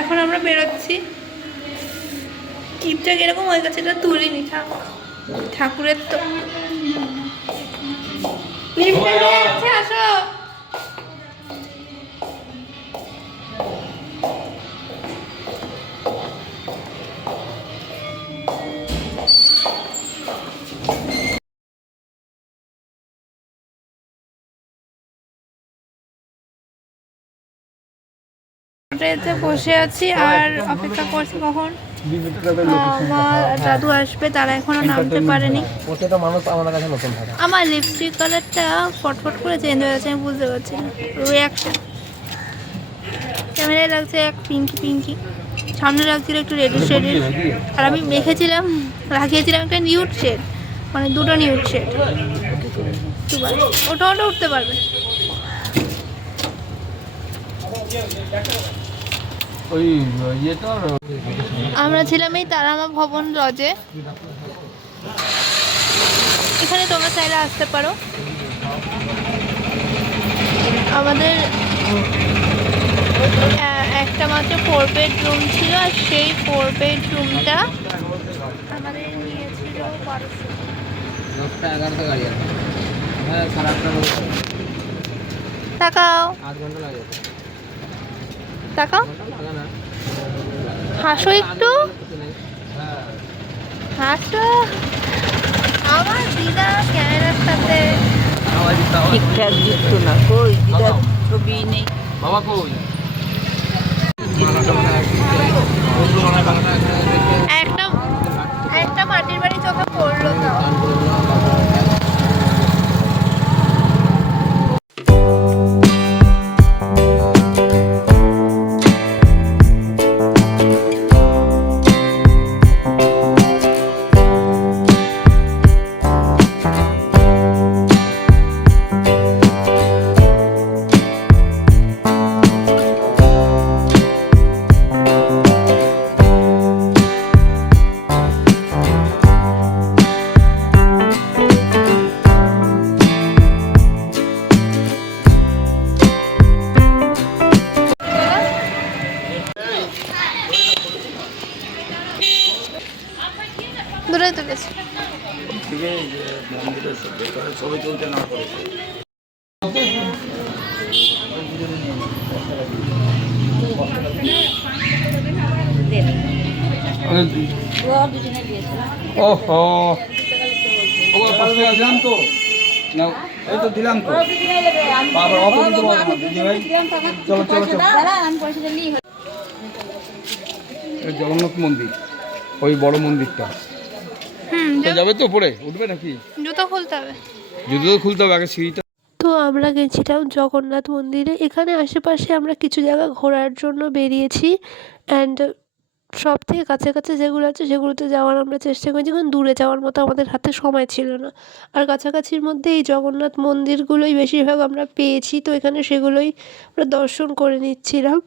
এখন আমরা বেরোচ্ছি। টিপটা কিরকম হয়ে গেছে এটা তুলিনি, ঠাকুরের তো আসো। ট্রেনে বসে আছি আর অপেক্ষা করছি কখন মা দাদু আসবে, তারা এখনো নামতে পারেনি। আমার লিপস্টিক কালারটা ফটফট করে চেঞ্জ হয়ে গেছে, আমি বুঝতে পারছি না। রিয়াকশন ক্যামেরায় লাগছে এক পিঙ্কি পিঙ্কি, সামনে লাগছিল একটু রেড শেডের, আর আমি মেখেছিলাম লাগিয়েছিলাম একটা নিউড শেড, মানে দুটো নিউড শেড। ওটা উঠতে পারবে। আমরা ছিলাম এই তারামা ভবন লজে, এখানে তোমরা চাইলে আসতে পারো। আমাদের একটা মাত্র 4 বেডরুম ছিল, আর সেই 4 বেডরুমটা আমাদের নিয়েছিল 1200। তাকাও তাকাও, হাসো একটু, হাসো। আমার দিদা ক্যামেরার সাথে ঠিকঠাক যুক্ত না, কই দিদার ছবি নেই। বাবা কই? একটা মাটির বাড়ি চোখে পড়লো তো। দূরে তুলেছি ছবি তুলতে না করে দিলাম তো না, এই তো দিলাম তো। চলো চলো চলো, জগন্নাথ মন্দির, ওই বড় মন্দিরটা যাবে তো, পরে উঠবে নাকি? জুতো খুলতে হবে, জুতো তো খুলতে হবে আগে, সিঁড়িটা। তো আমরা গেছিলাম জগন্নাথ মন্দিরে। এখানে আশেপাশে আমরা কিছু জায়গা ঘোরার জন্য বেরিয়েছি, অ্যান্ড সব থেকে কাছাকাছি যেগুলো আছে সেগুলোতে যাওয়ার আমরা চেষ্টা করেছি, কারণ দূরে যাওয়ার মতো আমাদের হাতে সময় ছিল না। আর কাছাকাছির মধ্যে এই জগন্নাথ মন্দিরগুলোই বেশিরভাগ আমরা পেয়েছি, তো এখানে সেগুলোই আমরা দর্শন করে নিচ্ছিলাম।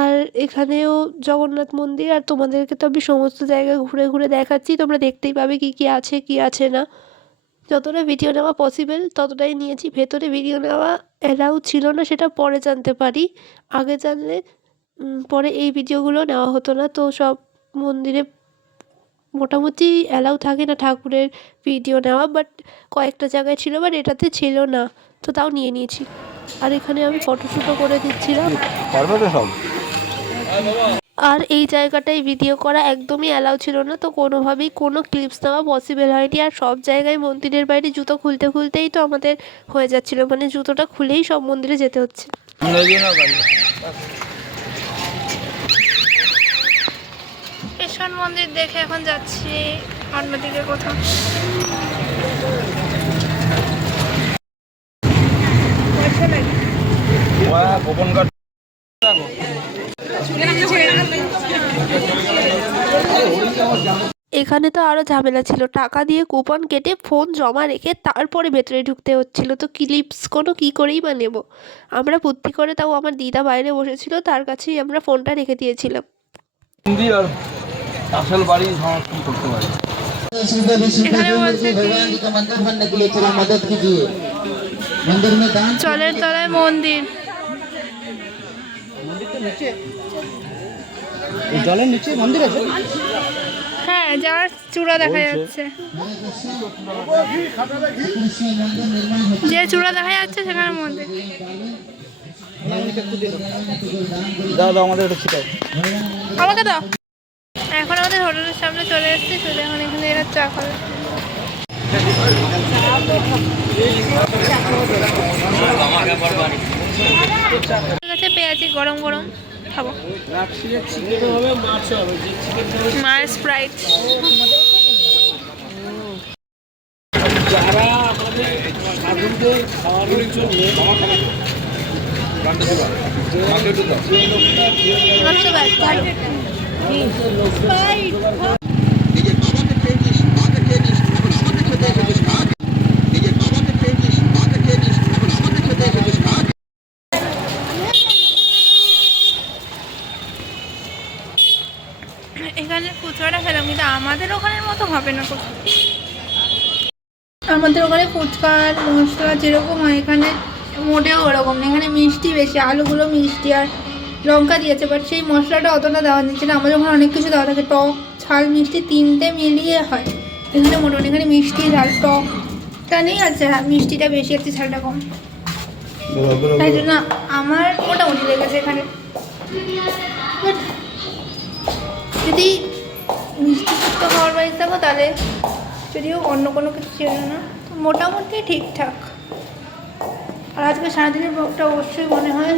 আর এখানেও জগন্নাথ মন্দির, আর তোমাদেরকে তো আমি সমস্ত জায়গা ঘুরে ঘুরে দেখাচ্ছি, তোমরা দেখতেই পাবে কী কী আছে কী আছে না। যতটা ভিডিও নেওয়া পসিবল ততটাই নিয়েছি। ভেতরে ভিডিও নেওয়া অ্যালাউ ছিল না, সেটা পরে জানতে পারি। আগে জানলে পরে এই ভিডিওগুলো নেওয়া হতো না। তো সব মন্দিরে মোটামুটি অ্যালাউ থাকে না ঠাকুরের ভিডিও নেওয়া, বাট কয়েকটা জায়গায় ছিল, বাট এটাতে ছিল না, তো তাও নিয়ে নিয়েছি। আর এখানে আমি ফটোশ্যুটও করে দিচ্ছিলাম। আর এই জায়গাটায় ভিডিও করা একদমই অ্যালাউ ছিল না, তো কোনোভাবেই কোনো ক্লিপস নেওয়া পসিবল হয়নি। আর সব জায়গায় মন্দিরের বাইরে জুতো খুলতে খুলতেই তো আমাদের হয়ে যাচ্ছিলো, মানে জুতোটা খুলেই সব মন্দিরে যেতে হচ্ছে। ইস্কন মন্দির দেখে এখন যাচ্ছি অন্যদিকে কোথাও। এখানে তো আরও ঝামেলা ছিল, টাকা দিয়ে কুপন কেটে ফোন জমা রেখে তারপরে ভেতরে ঢুকতে হচ্ছিল। তো ক্লিপস কোনো কী করেই বা নেব আমরা, বুদ্ধি করে, তাও আমার দিদা বাইরে বসেছিল, তার কাছেই আমরা ফোনটা রেখে দিয়েছিলাম। জলের তলায় মন্দির, এই জলের নিচে মন্দির আছে? হ্যাঁ, যার চূড়া দেখা যাচ্ছে, যে চূড়া দেখা যাচ্ছে সেখানে মন্দির। দাও দাও আমাদের এটা ছিটাও। আমাকে দাও। এখন আমাদের হোটেলের সামনে চলে এসেছি, চলে এখন এখানে এরা চা খাবে। ঠিক আছে, পেঁয়াজি গরম গরম খাবো। মায়ের স্প্রাইট। যারা আমাদের সাধুদের খাওয়ানোর জন্য এখানে ফুচকাটা খেলাম, কিন্তু আমাদের ওখানের মতো হবে না কোথাও। আমাদের ওখানে ফুচকার মশলা যেরকম হয় এখানে মোটেও ওরকম না। এখানে মিষ্টি বেশি, আলুগুলো মিষ্টি আর লঙ্কা দিয়েছে, বাট সেই মশলাটা অতটা দেওয়া যাচ্ছে না। আমাদের ওখানে অনেক কিছু দেওয়া থাকে, টক ঝাল মিষ্টি তিনটে মিলিয়ে হয়। এখানে মোটামুটি এখানে মিষ্টি ঝাল টকটা নেই, আর মিষ্টিটা বেশি আছে, ঝালটা কম। তাই জন্য আমার মোটামুটি লেগেছে এখানে। বাট যদি মিষ্টি ফুচকা খাওয়ার বাড়ি থাকো তাহলে যদিও অন্য কোনো কিছু ছিল না, তো মোটামুটি ঠিকঠাক। আর আজকে সারাদিনের ব্লগটা অবশ্যই মনে হয়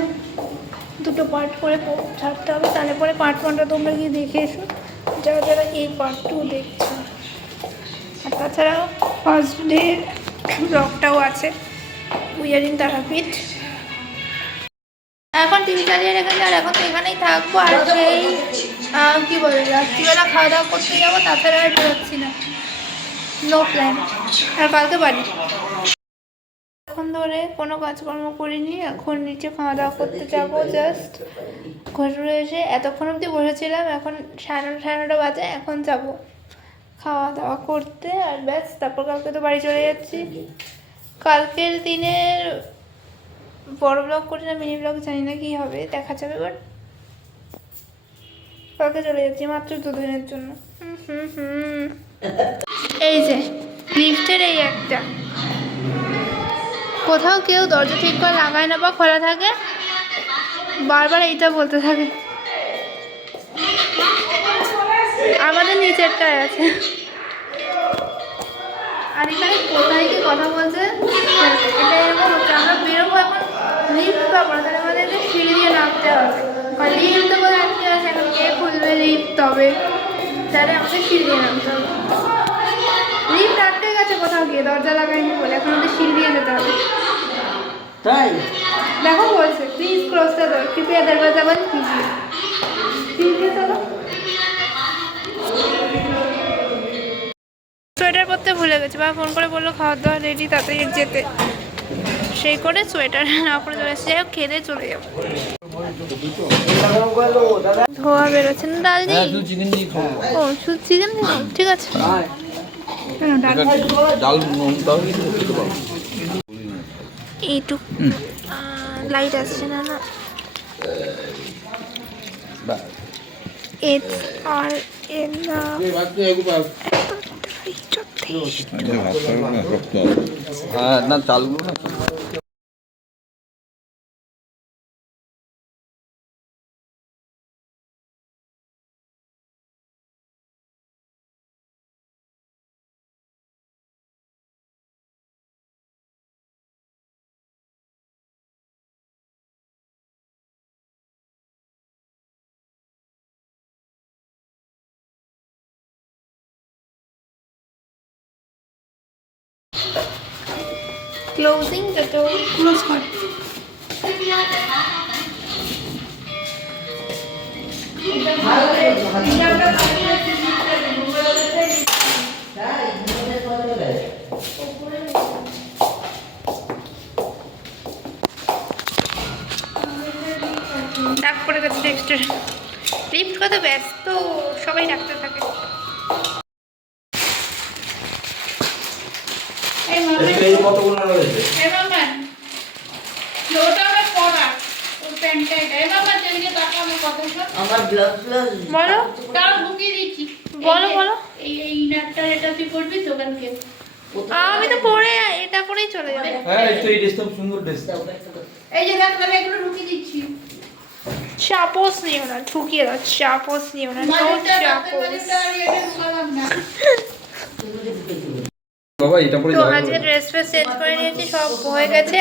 দুটো পার্ট করে ছাড়তে হবে, তাহলে পরে পার্ট 1টা তোমরা গিয়ে দেখে এসো যারা যারা এই পার্ট 2 দেখছো। আর তাছাড়াও ফার্স্ট ডে ব্লগটাও আছে, উই আর ইন তারাপীঠ। এখন টিভি চালিয়ে রেখেছি আর এখন তো এখানেই থাকবো। আর সেই কী বলে রাত্রিবেলা খাওয়া দাওয়া করতে যাবো, তাছাড়া আর বেরোচ্ছি না, নো প্ল্যান। আর কালকে বাড়ি। এখন ধরে কোনো কাজকর্ম করিনি, এখন নিচে খাওয়া দাওয়া করতে যাবো। জাস্ট ঘরে এসে এতক্ষণ অবধি বসেছিলাম, এখন 9:30 বাজে, এখন যাব খাওয়া দাওয়া করতে আর ব্যাস। তারপর কালকে তো বাড়ি চলে যাচ্ছি। কালকের দিনের বড় ব্লগ করি না মিনি ব্লগ জানি না কী হবে, দেখা যাবে। বাট কালকে চলে যাচ্ছি মাত্র 2 দিনের জন্য। এই যে লিফটের এই একটা, কোথাও কেউ দরজা ঠিক করে লাগায় না বা খোলা থাকে, বারবার এইটা বলতে থাকে। আমাদের নিচেরটায় আছে। আর এখানে কোথায় কি কথা বলছে এটা এরকম হচ্ছে। আমরা বেরোবো এখন, লিফট পাবো না, তাহলে আমাদেরকে সিঁড়ি দিয়ে নামতে হবে। আর লিফট বলে আজকে আছে, এখন কে খুলবে লিফট, তবে তাহলে আমাদের সিঁড়ি দিয়ে নামতে হবে। লিফট আটকে গেছে কোথাও গিয়ে, দরজা লাগাইনি বলে, এখন আমাদের সিঁড়ি দিয়ে যেতে হবে। তাই দেখো বলছে প্লিজ ক্রস দ্য ডোর, কৃপয়া দরওয়াজা বন্ধ कीजिए। कीजिए চলো। সোয়েটার পরতে ভুলে গেছে, বা ফোন করে বললো খাওয়া দাওয়া রেডি, তাড়াতাড়ি যেতে। সেই করে সোয়েটার না পরে চলে এসেছে। যাই হোক, খেতে চলে যাবো। ধোয়া বেরোচ্ছে না ডাল দিই? ও শুধু চিকেন দিই, ঠিক আছে। এইটুক লাইট আসছে না না, it's all enough. না চালগুলো না Closing the door. Close কর। ডাক পড়ে গেছে টেক্সটের। লিফট কত ব্যস্ত, সবাই ডাকতে থাকে। এই মামা, লোটা হবে পড়া, ওতে প্যান্টটা এটা এ বাবা যেদিকে তাকা আমার কথা শোন আমার ব্লাউজ ব্লাউজ বলো তাও ঢুকিয়ে দিচ্ছি বলো এই ইনারটা এটা তুই করবি তো কালকে আমি তো পরে এটা পরেই চলে যাবে হ্যাঁ এই ড্রেসটা সুন্দর ড্রেস। এই যে দেখ তাহলে এগুলো ঢুকিয়ে দিচ্ছি চাপোস নিও না ঢুকিয়ে দাও চাপোস নিও না বাবা এটা পরে তো যাবে আজকে ড্রেস ফ্রেস চেঞ্জ করে নিয়েছি সব হয়ে গেছে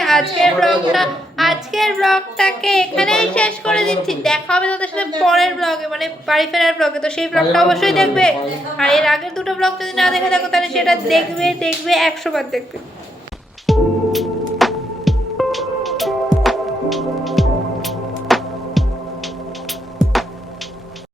আজকের ব্লগটাকে এখানেই শেষ করে দিচ্ছি দেখা হবে তোদের সাথে পরের ব্লগে মানে বাড়ি ফেরার ব্লগে তো সেই ব্লগটা অবশ্যই দেখবে আর এর আগের দুটো ব্লগ যদি না দেখে থাকো তাহলে সেটা দেখবে 100 বার দেখবে